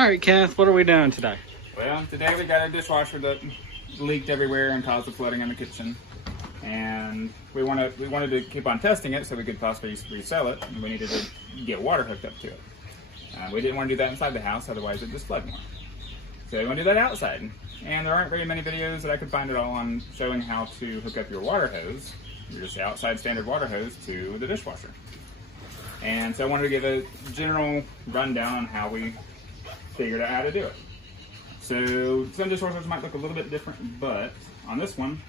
All right, Kenneth, what are we doing today? Well, today we got a dishwasher that leaked everywhere and caused the flooding in the kitchen. And we wanted to keep on testing it so we could possibly resell it, and we needed to get water hooked up to it. We didn't want to do that inside the house, otherwise it'd just flood more. So we want to do that outside. And there aren't very many videos that I could find at all on showing how to hook up your water hose, your just outside standard water hose, to the dishwasher. And so I wanted to give a general rundown on how we figured out how to do it. So some dishwashers might look a little bit different, but on this one,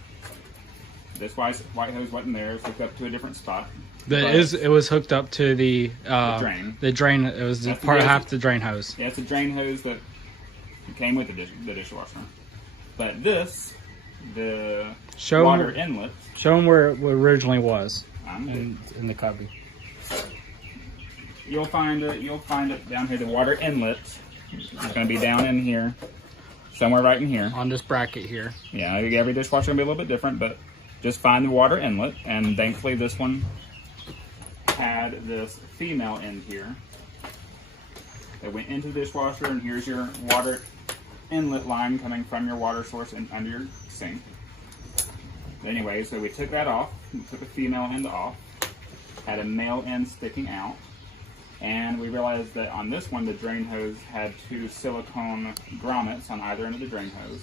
this white hose wasn't there. It's hooked up to a different spot. It was hooked up to the drain. The drain. It was half the drain hose. Yeah, it's a drain hose that came with the dishwasher. But this, the water inlet. Show them where it originally was in the cubby. You'll find it down here. The water inlet is going to be down in here, somewhere right in here. On this bracket here. Yeah, every dishwasher will be a little bit different, but just find the water inlet, and thankfully this one had this female end here that went into the dishwasher, and here's your water inlet line coming from your water source and under your sink. Anyway, so we took that off, we took the female end off, had a male end sticking out, and we realized that on this one the drain hose had two silicone grommets on either end of the drain hose.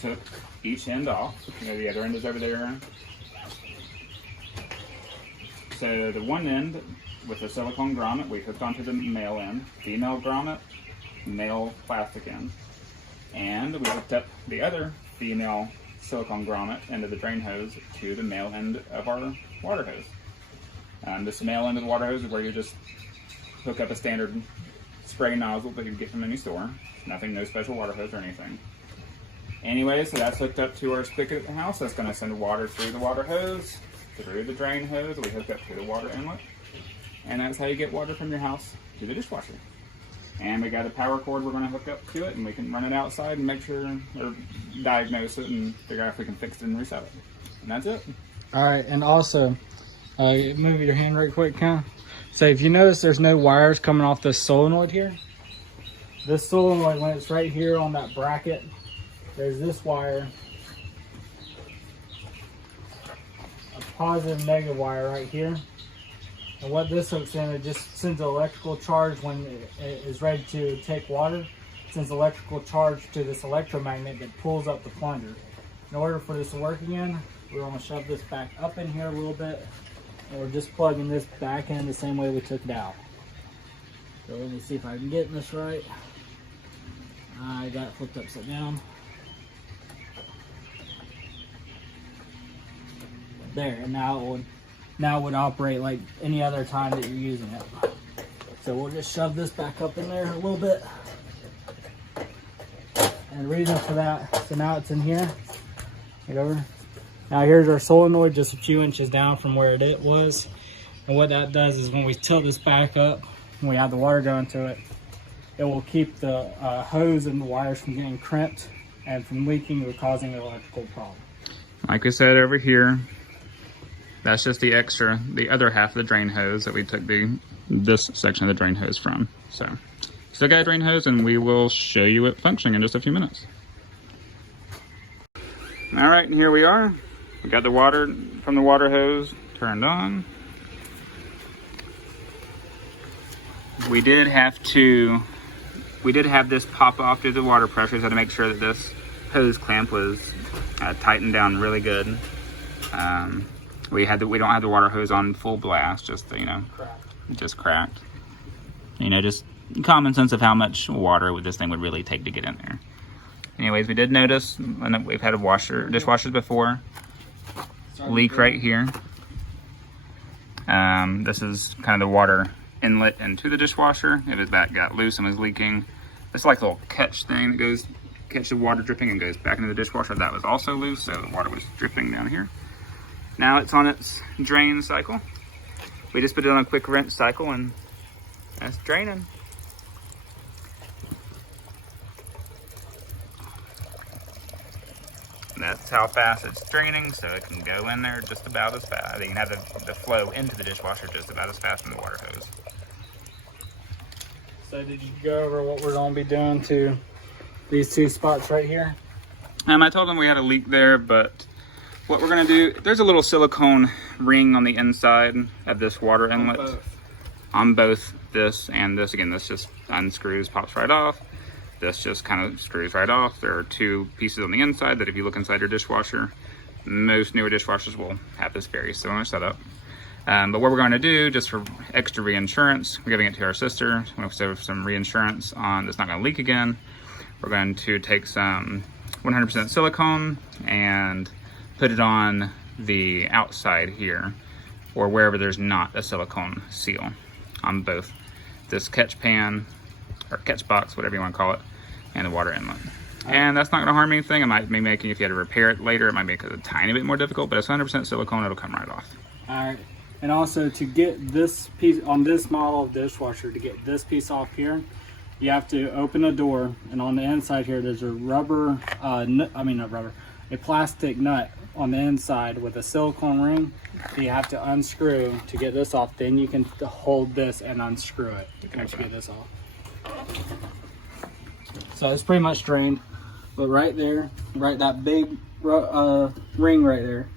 Took each end off. The other end is over there. So the one end with the silicone grommet we hooked onto the male end, female grommet, male plastic end, and we hooked up the other female silicone grommet into the drain hose to the male end of our water hose. This male end of the water hose is where you just hook up a standard spray nozzle that you can get from any store. Nothing, no special water hose or anything. Anyway, so that's hooked up to our spigot at the house. That's going to send water through the water hose, through the drain hose that we hooked up to the water inlet. And that's how you get water from your house to the dishwasher. And we got a power cord we're going to hook up to it, and we can run it outside and make sure, or diagnose it and figure out if we can fix it and reset it. And that's it. All right, and also, move your hand right quick, Ken. So if you notice there's no wires coming off this solenoid here, this solenoid, when it's right here on that bracket, there's this wire, a positive negative wire right here. And what this hooks in, it just sends an electrical charge when it is ready to take water. It sends electrical charge to this electromagnet that pulls up the plunger. In order for this to work again, we're going to shove this back up in here a little bit. And we're just plugging this back in the same way we took it out. So let me see if I can get this right. I got it flipped upside down. There, and now it would operate like any other time that you're using it. So we'll just shove this back up in there a little bit. And the reason for that, so now it's in here. Get over. Now here's our solenoid just a few inches down from where it was. And what that does is when we tilt this back up, when we have the water going to it, it will keep the hose and the wires from getting crimped and from leaking or causing an electrical problem. Like I said over here, that's just the other half of the drain hose that we took this section of the drain hose from. So, still got a drain hose, and we will show you it functioning in just a few minutes. All right, and here we are. We got the water from the water hose turned on. We did have this pop off due to the water pressure, so to make sure that this hose clamp was tightened down really good. We don't have the water hose on full blast, just just cracked. Just common sense of how much water this thing would really take to get in there. Anyways, we did notice, and we've had dishwashers before, leak right here. This is kind of the water inlet into the dishwasher. If that got loose and was leaking, it's like a little catch thing that catch the water dripping and goes back into the dishwasher. That was also loose, so the water was dripping down here. Now it's on its drain cycle. We just put it on a quick rinse cycle, and that's draining. That's how fast it's draining, so it can go in there just about as fast. You can have the flow into the dishwasher just about as fast in the water hose. So did you go over what we're going to be doing to these two spots right here? I told them we had a leak there, but what we're gonna do, there's a little silicone ring on the inside of this water inlet. On both this and this. Again, this just unscrews, pops right off. This just kind of screws right off. There are two pieces on the inside that if you look inside your dishwasher, most newer dishwashers will have this very similar setup. But what we're going to do, just for extra reinsurance, we're giving it to our sister. We want to save some reinsurance on it's not going to leak again. We're going to take some 100% silicone and put it on the outside here, or wherever there's not a silicone seal, on both this catch pan or catch box, whatever you want to call it, and the water inlet. And that's not going to harm anything. It might be making, if you had to repair it later, it might make it a tiny bit more difficult, but it's 100% silicone, it'll come right off. All right. And also, to get this piece on this model of dishwasher, to get this piece off here, you have to open the door, and on the inside here there's a rubber, a plastic nut on the inside with a silicone ring. You have to unscrew to get this off. Then you can hold this and unscrew it once you get this off. So it's pretty much drained, but right there, that big ring right there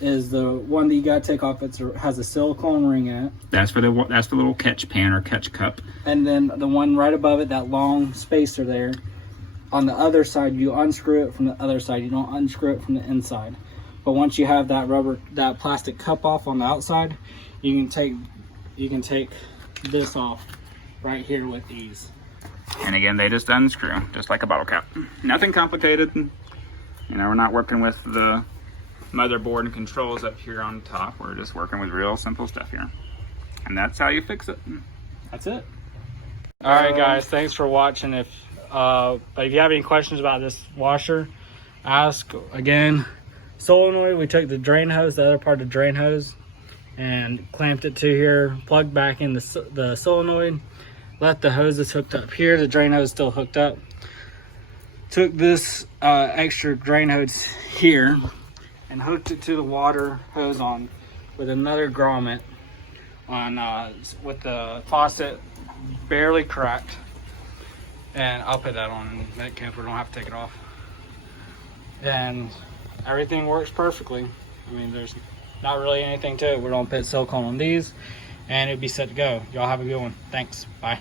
is the one that you gotta take off. It has a silicone ring in it. That's the little catch pan or catch cup. And then the one right above it, that long spacer there, on the other side, you unscrew it from the other side. You don't unscrew it from the inside. But once you have that plastic cup off on the outside, you can take this off right here with ease. And again, they just unscrew, just like a bottle cap. Nothing complicated. You know, we're not working with the motherboard and controls up here on top. We're just working with real simple stuff here. And that's how you fix it. That's it. All right, guys, thanks for watching. But if you have any questions about this washer, ask. Again, solenoid, we took the drain hose, the other part of the drain hose, and clamped it to here, plugged back in the solenoid, left the hoses hooked up here, the drain hose still hooked up. Took this extra drain hose here and hooked it to the water hose on with another grommet on with the faucet barely cracked. And I'll put that on in that camper, don't have to take it off. And everything works perfectly. I mean, there's not really anything to it. We're gonna put silicone on these and it'll be set to go. Y'all have a good one. Thanks, bye.